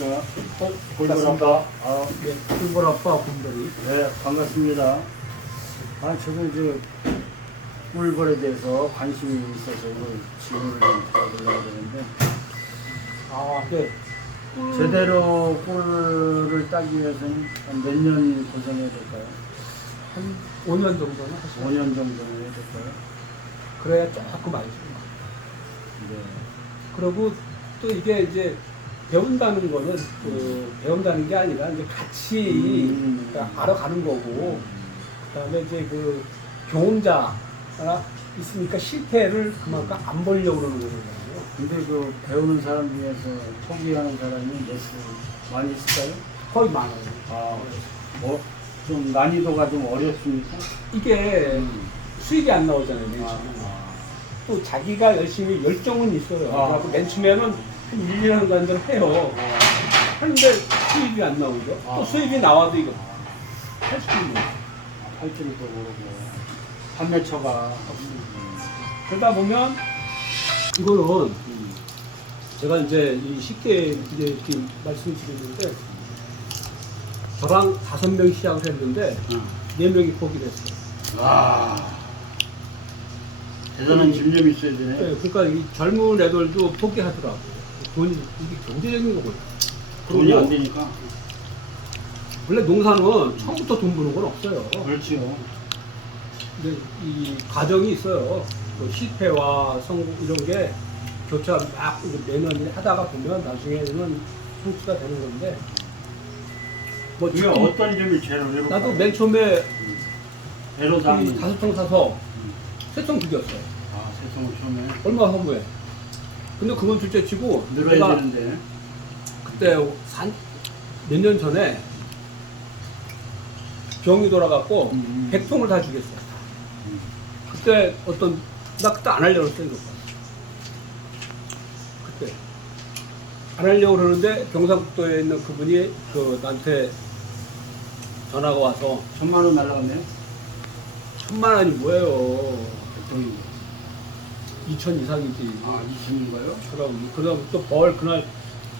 안녕하십니까. 반갑습니다. 아빠. 아, 네, 꿀벌 아빠 곰돌이. 네, 반갑습니다. 아, 저도 이제 꿀벌에 대해서 관심이 있어서 오늘 질문을 좀 드려보려고 하는데, 아, 네. 제대로 꿀을 따기 위해서는 한몇년 고생해야 될까요? 한 5년 정도는 하시고 5년 정도 해야 될까요? 그래야 조금 알죠. 네. 그리고 또 이게 이제 배운다는 거는 그 배운다는 게 아니라 이제 같이 음. 그러니까 알아가는 거고 그다음에 이제 그 경험자가 있으니까 실패를 그만큼 안 보려고 그러는 거거든요. 근데 그 배우는 사람 중에서 포기하는 사람이 몇수 많이 있을까요? 거의 많아요. 아, 뭐, 좀 난이도가 좀 어렵습니까? 이게 음. 수익이 안 나오잖아요. 맨 아, 처음에. 아. 또 자기가 열심히 열정은 있어요. 아. 맨 처음에는 한 1, 2년 정도 해요. 하는데 수입이 안 나오죠. 아. 또 수입이 나와도 이거 할수 있는. 할 줄도 모르고 판매처가 그러다 보면 이거는 음. 제가 이제 이 쉽게 이제 이렇게 말씀드렸는데 저랑 다섯 명 시작을 했는데 네 명이 포기를 했어요. 와 대단한 집념이 있어야 되네. 네, 그러니까 이 젊은 애들도 포기하더라고 요. 돈이 이게 경제적인 거고요. 돈이 안 되니까. 원래 농사는 처음부터 돈 버는 건 없어요. 그렇지요. 근데 이 과정이 있어요. 그 실패와 성공 이런 게 교차 막 매년 하다가 보면 나중에는 성취가 되는 건데 뭐 그게 지금 어떤 점이 제일 어려울까? 나도 맨 처음에 배로 다 다섯 통 사서 세통 죽였어요. 아 세상을 처음에 얼마 허무해. 근데 그건 둘째 치고 늘어야 내가 되는데. 그때 몇 년 전에 병이 돌아갖고 음. 백 100통을 다 죽였어요. 음. 그때 어떤 나 그때 안 하려고 했어요 이거 그때 안 하려고 그러는데 경상북도에 있는 그분이 그 나한테 전화가 와서 천만 원 날라갔네요. 천만 원이 뭐예요 돈이. 2천 이상이지 아 이천인가요? 그럼 그다음 또 벌 그날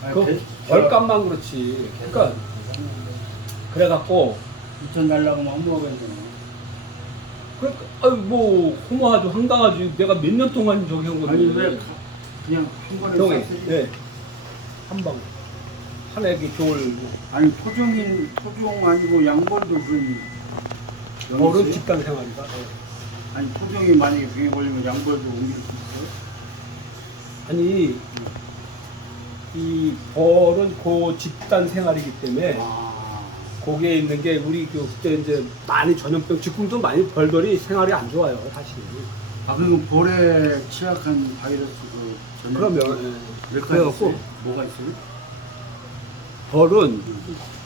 아, 그 배- 벌값만 그렇지 그러니까 그래갖고 이천 날라가면 허무하겠네. 그, 아유, 뭐, 허무하죠, 황당하지. 내가 몇 년 동안 저기 한 건데. 아니 왜 가- 그냥 한 번에? 네. 한 방. 한 애기 겨울. 아니 토종인 토종 아니고 양벌도 그런 어른? 집단 생활이다. 네. 아니 토종이 만약에 병에 걸리면 양벌도 옮길 수 있어요? 아니, 이 벌은 그 집단 생활이기 때문에, 아, 거기에 있는 게 우리 그 그때 이제 많이 전염병, 지금도 많이 벌들이 생활이 안 좋아요, 사실. 아 그리고 볼에 취약한 바이러스 그 전염 그러면, 예. 몇 가지 그래갖고, 있어요? 뭐가 있어요? 벌은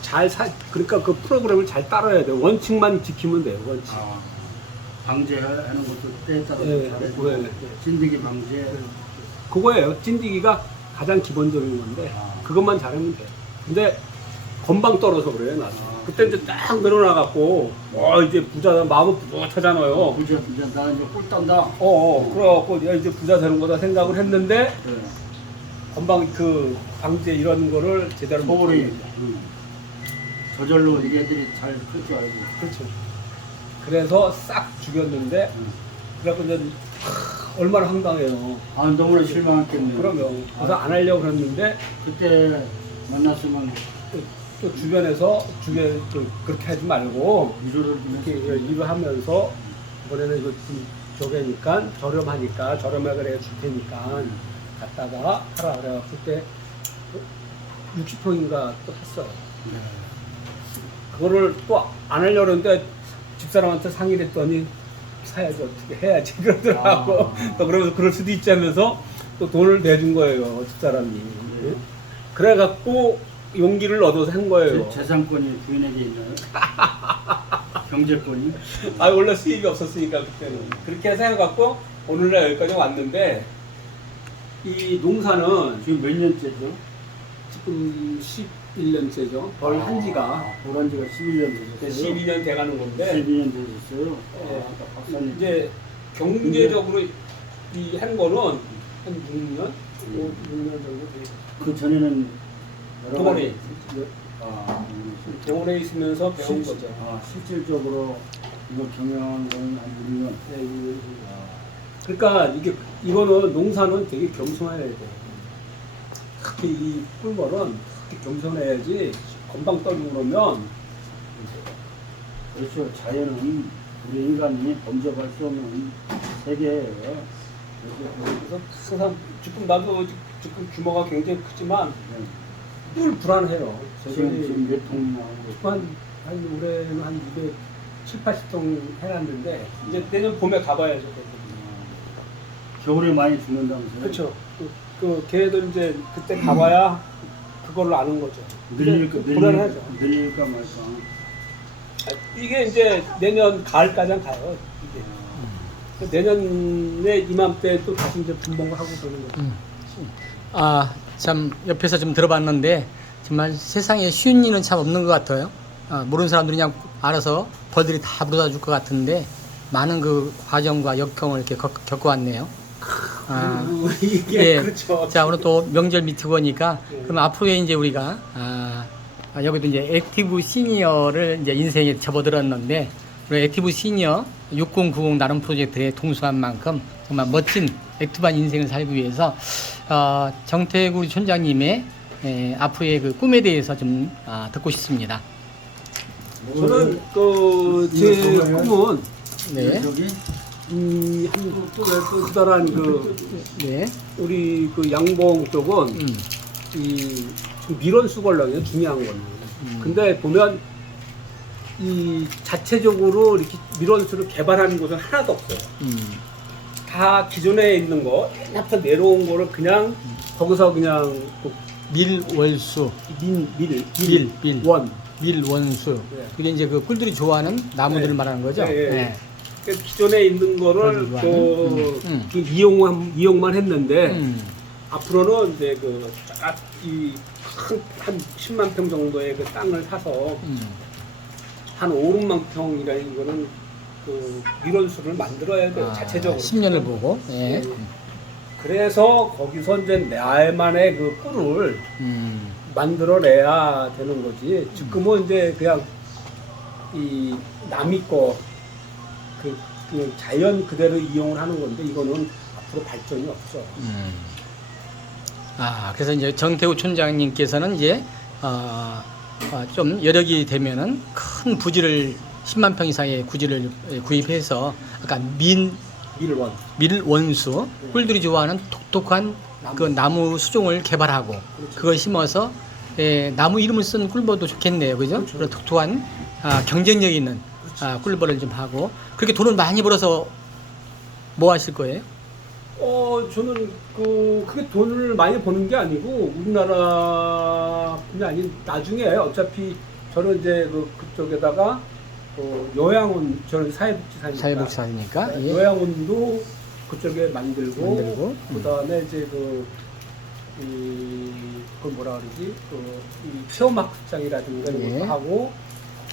잘 사, 그러니까 그 프로그램을 잘 따라야 돼요. 원칙만 지키면 돼요, 원칙. 아 방제하는 것도 때에 따라서 예, 잘해주고 예, 예. 찐득이 방제 그거예요. 찐디기가 가장 기본적인 건데 아. 그것만 잘하면 돼. 근데 건방 떨어서 그래요, 나도. 아. 그때 이제 딱 늘어나갖고 어 이제 부자 마음은 뿌듯하잖아요. 부자 부자 나 이제 꿀 딴다 어, 어 그래갖고 야, 이제 부자 되는 거다 생각을 했는데 네. 건방 그 방제 이런 거를 제대로 못 하는 거죠. 음. 저절로 이 애들이 잘 클 줄 알고 그렇죠. 그래서 싹 죽였는데 음. 그래갖고 이제 하, 얼마나 황당해요. 아 너무나 실망했겠네요 그러면 그래서 아, 안 하려고 그랬는데 그때 만났으면 또, 또 주변에서 주변 그 그렇게 하지 말고 위로를 좀 이렇게. 일을 하면서 이번에는 이거 좀 저게니까 저렴하니까 저렴하게 내가 줄 테니까 갔다가 하라 그래갖고 그때 60평인가 또 했어요. 네. 그거를 또 안 하려고 그러는데 집사람한테 상의를 했더니 사야지 어떻게 해야지 그러더라고. 아. 또 그러면서 그럴 수도 있지 하면서 또 돈을 내준 거예요 집사람이. 네. 그래갖고 용기를 얻어서 한 거예요. 제- 재산권이 부인에게 있나요? 경제권이? 아 원래 수입이 없었으니까 그때는 그렇게 해서 해갖고 오늘날 여기까지 왔는데 이 농사는 지금 몇 년째죠? 지금 11년째죠. 벌 아, 한지가 벌한 지가 11년 되셨어요? 12년 돼가는 건데 12년 되셨어요? 예. 아, 박사님. 이제 경제적으로 이 한 거는 한 6년, 6년 정도 돼요. 그 전에는 여러 병원에 가지- 아, 음, 병원에 있으면서 배운 실- 거죠. 아, 실질적으로 이거 경영을 한 우리는 네, 이- 그러니까 이게 이거는 농사는 되게 겸손해야 돼. 특히 이 꿀벌은 겸손해야지 건방 떨고 그러면 그렇죠. 자연은 우리 인간이 범접할 수 없는 세계예요. 그래서 항상 지금 나도 지금 규모가 굉장히 크지만 네. 늘 불안해요. 지금 지금 몇 통이나 한, 한 올해는 한 200, 7, 80동 해놨는데 이제 내년 봄에 가봐야죠. 겨울에 많이 죽는다면서요? 그렇죠. 그, 그 걔들 이제 그때 가봐야 그걸로 아는 거죠. 늘릴까 근데 불안하죠. 늘릴, 늘릴까 말까. 아, 이게 이제 내년 가을까지 가요. 이게. 그 내년에 이맘때 또 다시 이제 분봉을 하고 그러는 거죠. 음. 아, 참 옆에서 좀 들어봤는데 정말 세상에 쉬운 일은 참 없는 것 같아요. 아, 모르는 사람들이 그냥 알아서 벌들이 다 물어다 줄 것 같은데 많은 그 과정과 역경을 이렇게 겪, 겪어왔네요. 아, 예. 그렇죠. 자 오늘 또 명절 미트고니까 예. 그럼 앞으로에 이제 우리가 아, 아, 여기도 이제 액티브 시니어를 이제 인생에 접어들었는데 우리 액티브 시니어 6090 나름 프로젝트에 동수한 만큼 정말 멋진 액티브한 인생을 살기 위해서 어, 정태구 촌장님의 에, 앞으로의 그 꿈에 대해서 좀 아, 듣고 싶습니다. 저는 그제 뭐예요? 꿈은 네, 저기 이한 그다란 그 네, 우리 그 양봉 쪽은 음, 이 밀원 수걸렁이에요 중요한 거는. 음. 근데 보면 이 자체적으로 이렇게 밀원수를 개발하는 곳은 하나도 없어요. 음, 다 기존에 있는 거 옛날부터 내려온 거를 그냥 거기서 그냥 그 밀월수, 민, 밀, 밀, 밀. 원. 밀원수. 네. 그게 이제 그 꿀들이 좋아하는 나무들을 네. 말하는 거죠. 네, 네. 네. 그 기존에 있는 거를 그, 좋아하는? 음, 그 이용만 이용만 했는데 음. 앞으로는 이제 그이한 10만 평 정도의 그 땅을 사서 음. 한 5, 6만 평이라는 거는 그 밀원수를 만들어야 돼요 아, 자체적으로 10년을 보고. 예. 네. 그래서 거기서 이제 나만의 그 꿀을 음. 만들어내야 되는 거지. 지금은 이제 그냥 이 남이 거, 그, 그냥 자연 그대로 이용을 하는 건데 이거는 앞으로 발전이 없어. 음. 아, 그래서 이제 정태우 촌장님께서는 이제 어, 어, 좀 여력이 되면은 큰 부지를 10만 평 이상의 구지를 구입해서 아까 민 밀원. 밀원수 꿀들이 좋아하는 독특한 그 나무 수종을 개발하고 그걸 심어서 예, 나무 이름을 쓴 꿀벌도 좋겠네요, 그죠? 그런 독특한 아, 경쟁력 있는 아, 꿀벌을 좀 하고 그렇게 돈을 많이 벌어서 뭐 하실 거예요? 어, 저는 그, 그게 돈을 많이 버는 게 아니고 우리나라 뿐이 아닌 나중에 어차피 저는 이제 그, 그쪽에다가 어, 요양원, 저는 사회복지사니까. 사회복지사니까 네, 예. 요양원도 그쪽에 만들고, 만들고, 음. 그다음에 이제 그, 이, 그걸 뭐라 그러지? 그, 이 체험학습장이라든가 이런 예. 것도 하고,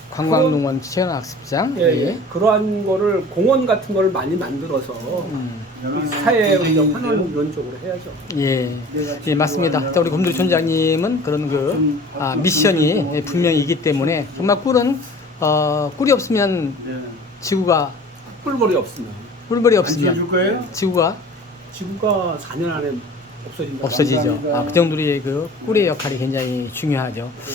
관광농원 체험학습장 예, 예. 그러한 거를 공원 같은 거를 많이 만들어서 음, 이 사회에 우리가 환원 이런 쪽으로 해야죠. 예. 예, 맞습니다. 자, 우리 곰돌이 촌장님은 그런 그 아, 미션이 예, 분명히 있기 때문에 정말 꿀은 어, 꿀이 없으면 네. 지구가 꿀벌이 없으면 꿀벌이 안 없으면 거예요? 지구가 지구가 4년 안에 없어진다. 없어지죠. 아, 그 정도의 그 꿀의 역할이 굉장히 중요하죠. 예,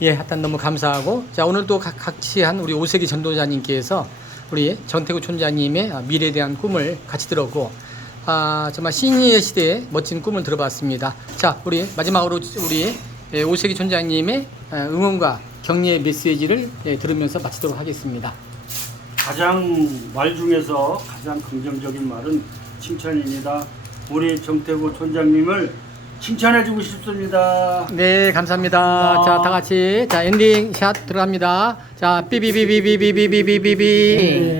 하여튼 너무 감사하고 자 오늘 또 각, 같이 한 우리 오세기 전도자님께서 우리 정태구 촌자님의 아, 미래에 대한 꿈을 같이 들었고 아 정말 시니어 시대의 멋진 꿈을 들어봤습니다. 자 우리 마지막으로 우리 예, 오세기 촌장님의 아, 응원과 격려의 메시지를 예, 들으면서 마치도록 하겠습니다. 가장 말 중에서 가장 긍정적인 말은 칭찬입니다. 우리 정태구 촌장님을 칭찬해주고 싶습니다. 네, 감사합니다. 자, 다 같이 자 엔딩 샷 들어갑니다. 자, 삐비비비비비비비비비.